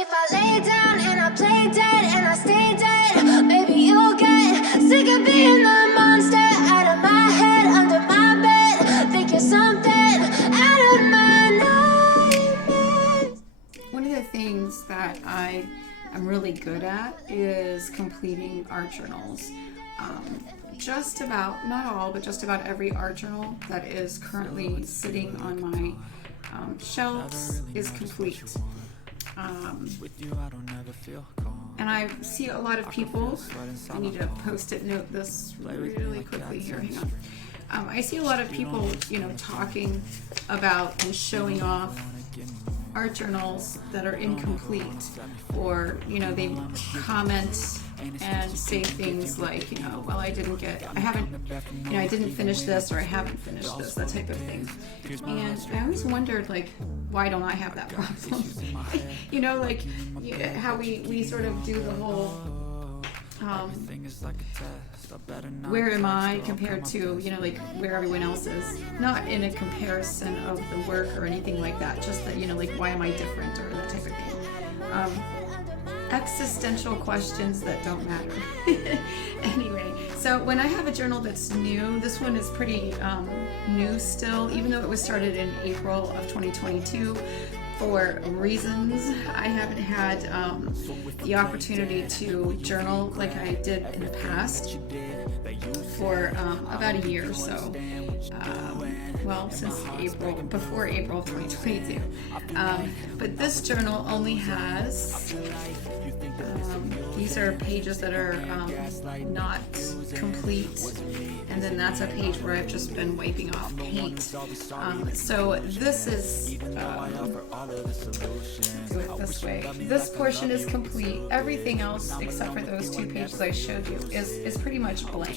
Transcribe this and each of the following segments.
if I lay down and I play dead and I stay dead, maybe you'll get sick of being the monster out of my head, under my bed. Think you're something out of my nightmares. One of the things that I am really good at is completing art journals. Just about, not all, but just about every art journal that is currently sitting on my shelves is complete. And I see a lot of people, I need to post-it note this really quickly here, hang on. I see a lot of people, talking about and showing off art journals that are incomplete, or, they comment and say things like, well, I didn't finish this, or I haven't finished this, that type of thing. And I always wondered, why don't I have that problem? How we sort of do the whole, where am I compared to, where everyone else is. Not in a comparison of the work or anything like that, just that, why am I different, or that type of thing. Existential questions that don't matter. Anyway, so when I have a journal that's new, this one is pretty new still, even though it was started in April of 2022. For reasons, I haven't had the opportunity to journal like I did in the past for about a year or so. Since before April of 2022. But this journal only has, these are pages that are not complete, and then that's a page where I've just been wiping off paint. So this is, do it this way. This portion is complete. Everything else, except for those two pages I showed you, is pretty much blank.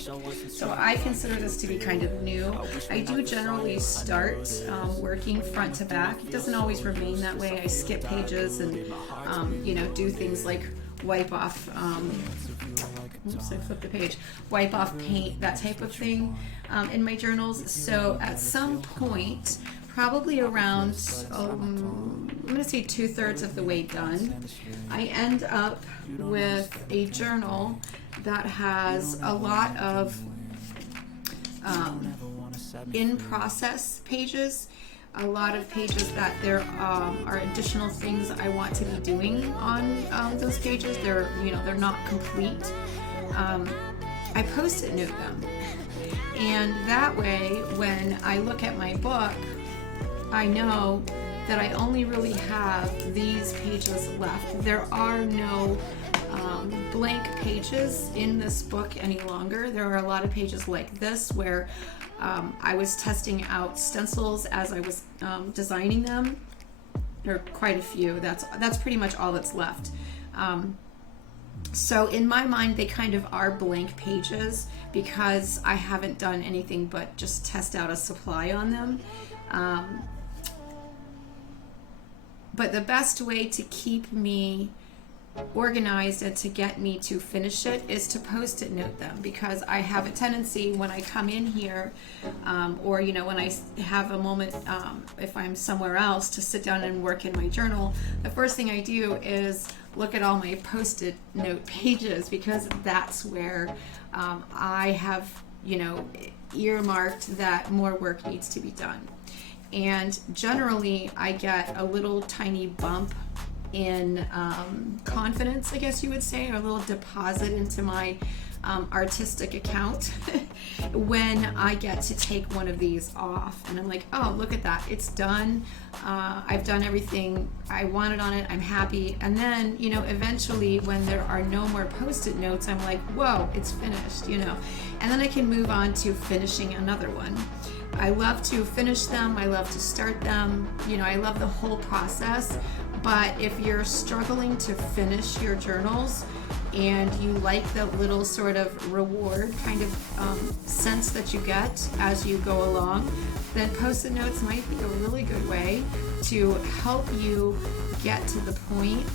So I consider this to be kind of new. I do generally start working front to back. It doesn't always remain that way. I skip pages and do things like wipe off oops, I flipped the page, wipe off paint, that type of thing in my journals. So at some point, probably around I'm gonna say 2/3 of the way done, I end up with a journal that has a lot of in process pages, a lot of pages that there are additional things I want to be doing on those pages. They're not complete. I post-it note them, and that way when I look at my book, I know that I only really have these pages left. There are no blank pages in this book any longer. There are a lot of pages like this where I was testing out stencils as I was designing them. There are quite a few. That's pretty much all that's left. So in my mind, they kind of are blank pages because I haven't done anything but just test out a supply on them. But the best way to keep me organized and to get me to finish it is to post-it note them, because I have a tendency when I come in here or when I have a moment if I'm somewhere else to sit down and work in my journal, the first thing I do is look at all my post-it note pages, because that's where I have earmarked that more work needs to be done. And generally I get a little tiny bump in confidence, I guess you would say, or a little deposit into my artistic account when I get to take one of these off, and I'm like, oh, look at that, it's done. I've done everything I wanted on it, I'm happy. And then eventually when there are no more post-it notes, I'm like, whoa, it's finished, and then I can move on to finishing another one. I love to finish them, I love to start them, I love the whole process. But if you're struggling to finish your journals and you like the little sort of reward kind of sense that you get as you go along, then post-it notes might be a really good way to help you get to the point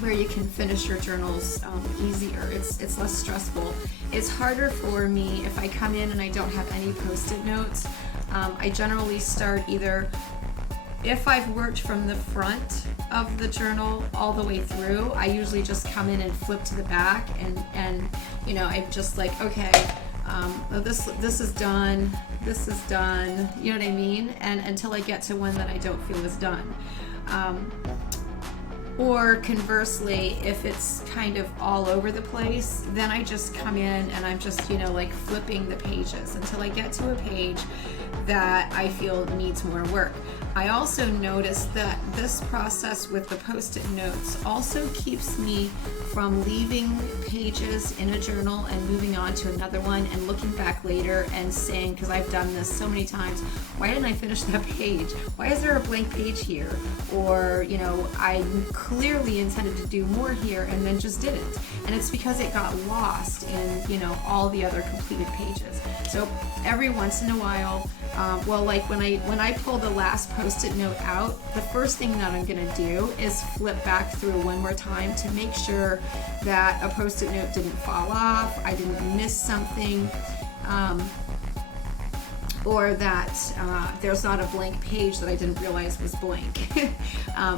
where you can finish your journals easier. It's less stressful. It's harder for me if I come in and I don't have any post-it notes. I generally start either if I've worked from the front of the journal all the way through, I usually just come in and flip to the back, and you know, I'm just like, okay, this is done, this is done, you know what I mean? And until I get to one that I don't feel is done. Or conversely, if it's kind of all over the place, then I just come in and I'm just, you know, like flipping the pages until I get to a page that I feel needs more work. I also noticed that this process with the Post-it notes also keeps me from leaving pages in a journal and moving on to another one and looking back later and saying, because I've done this so many times, why didn't I finish that page? Why is there a blank page here? Or, you know, I clearly intended to do more here and then just didn't. And it's because it got lost in, you know, all the other completed pages. So every once in a while, well, like when I pull the last Post-it note out, the first thing that I'm gonna do is flip back through one more time to make sure that a Post-it note didn't fall off, I didn't miss something, or that there's not a blank page that I didn't realize was blank,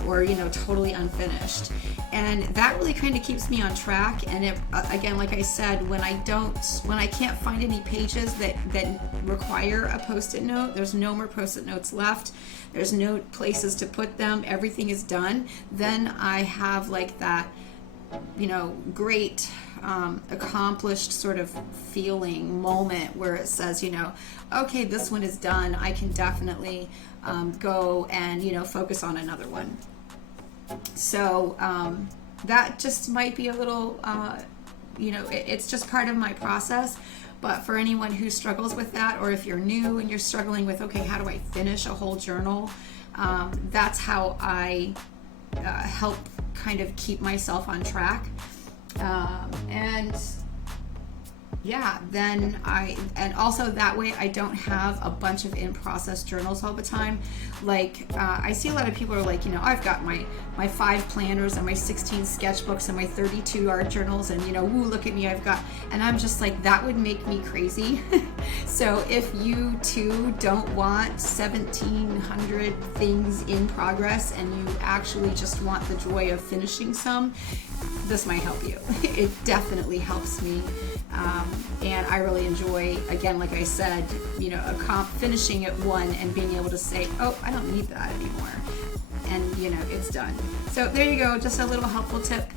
or, you know, totally unfinished. And that really kind of keeps me on track. And it, again, like I said, when I can't find any pages that require a Post-it note, there's no more Post-it notes left, there's no places to put them, everything is done, then I have like that, you know, great accomplished sort of feeling moment where it says, you know, okay, this one is done, I can definitely go and, you know, focus on another one. So that just might be a little, you know, it's just part of my process. But for anyone who struggles with that, or if you're new and you're struggling with, okay, how do I finish a whole journal? That's how I help kind of keep myself on track. And yeah, then and also that way I don't have a bunch of in-process journals all the time. Like I see a lot of people are like, you know, I've got my 5 planners and my 16 sketchbooks and my 32 art journals, and, you know, woo, look at me, I've got, and I'm just like, that would make me crazy. So if you too don't want 1,700 things in progress and you actually just want the joy of finishing some, this might help you. It definitely helps me. And I really enjoy, again, like I said, you know, finishing at one and being able to say, oh, I don't need that anymore. And, you know, it's done. So there you go, just a little helpful tip